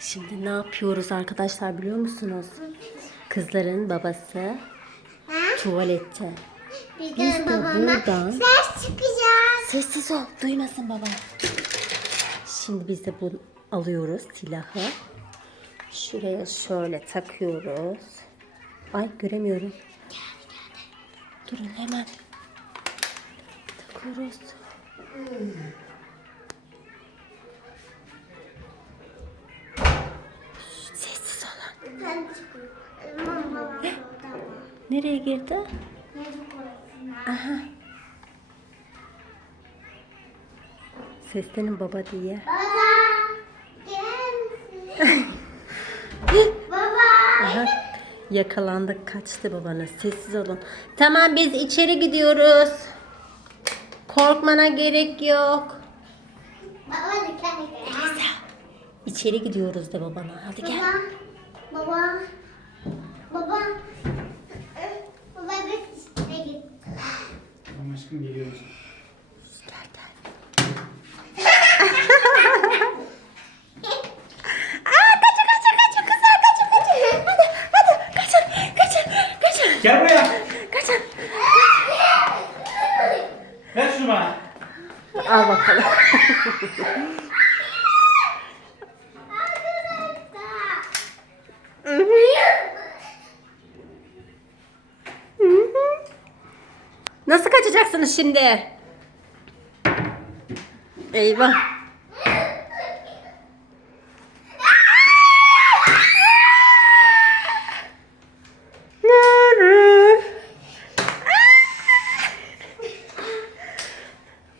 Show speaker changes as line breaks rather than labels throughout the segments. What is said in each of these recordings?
Şimdi ne yapıyoruz arkadaşlar biliyor musunuz? Kızların babası tuvalette.
Biz
de buradan
ses çıkacağız.
sessiz ol duymasın baba. Şimdi biz de bunu alıyoruz silahı. Şuraya şöyle takıyoruz. Ay göremiyorum. Durun hemen. Takıyoruz. Şşt, Nereye girdi? Aha. Seslenin baba diye. Aha. Yakalandık kaçtı babanız. Sessiz olun. Tamam biz içeri gidiyoruz. Korkmana gerek yok.
Baba.
İçeri gidiyoruz de babana. Hadi gel.
Baba. Baba. Baba. Baba biz işte git.
Tamam aşkım geliyoruz.
Gel gel.
Gel buraya.
Kaçın.
Ver şunu bana.
Al bakalım. Nasıl kaçacaksınız şimdi? Eyvah.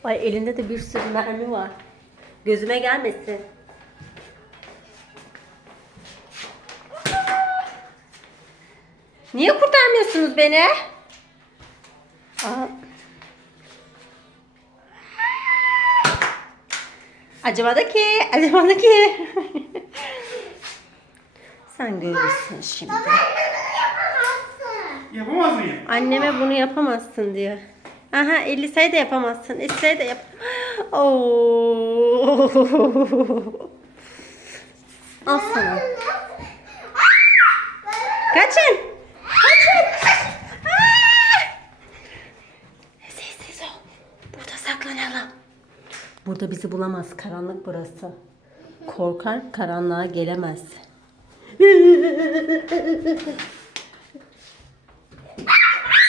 Ay elinde de bir sürü mermi var. Gözüme gelmesin. Niye kurtarmıyorsunuz beni? Aa. Acımadı ki, acımadı ki. Sen görürsün şimdi.
Yapamaz mıyım?
Anneme bunu yapamazsın diyor. Aha Elisa'yı da yapamazsın. Elisa'yı da yap. Oo. Al sana. Kaçın. Aa! Sessiz ol. Burada saklanalım. Burada bizi bulamaz. Karanlık burası. Korkar karanlığa gelemez.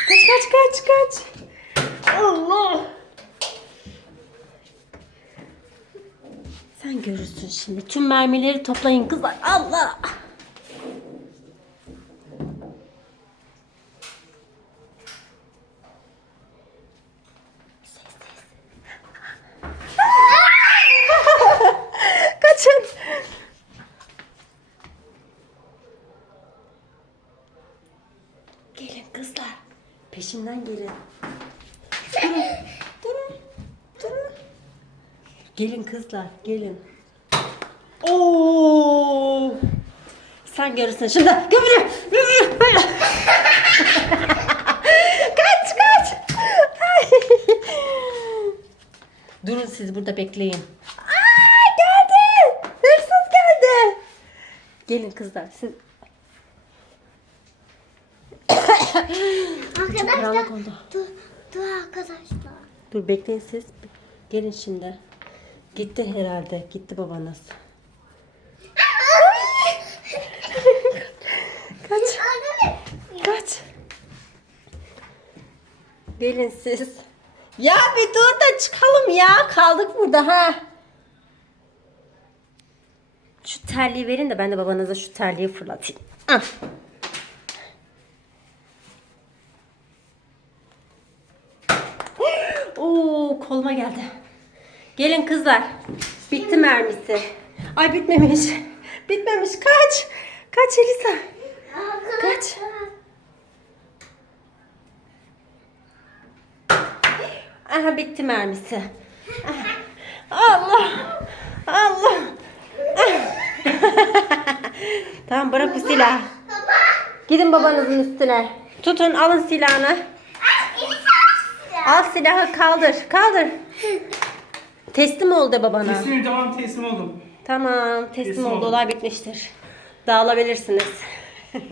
Kaç kaç kaç kaç. Allah. Sen görürsün şimdi. Tüm mermileri toplayın kızlar. Allah. Sessiz. Kaçın. Gelin kızlar. Peşimden gelin. Durun. Durun. Durun. Gelin kızlar. Gelin. Oo! Sen görürsün şimdi. Gömülü. Kaç kaç. Durun siz burada bekleyin. Aa, geldi. Hırsız geldi. Gelin kızlar. Siz
Arkadaşlar.
karanlık oldu.
Dur, dur arkadaşlar.
Dur bekleyin siz. Gelin şimdi. Gitti herhalde. Gitti babanız. Kaç. Kaç. Gelin siz. Ya bir dur da çıkalım ya. Kaldık burada ha. Şu terliği verin de ben de babanıza şu terliği fırlatayım. Ah. Oo koluma geldi. Gelin kızlar. Bitti mermisi. Ay bitmemiş. Bitmemiş. Kaç. Kaç Elisa. Kaç. Aha bitti mermisi. Ah. Allah. Allah. Ah. tamam bırak bu silahı. Gidin babanızın üstüne. Tutun alın silahını. Al silahı kaldır. Kaldır. Teslim ol de babana.
Teslim tamam teslim oldum.
Tamam teslim
Teslim
oldu olay bitmiştir. Dağılabilirsiniz.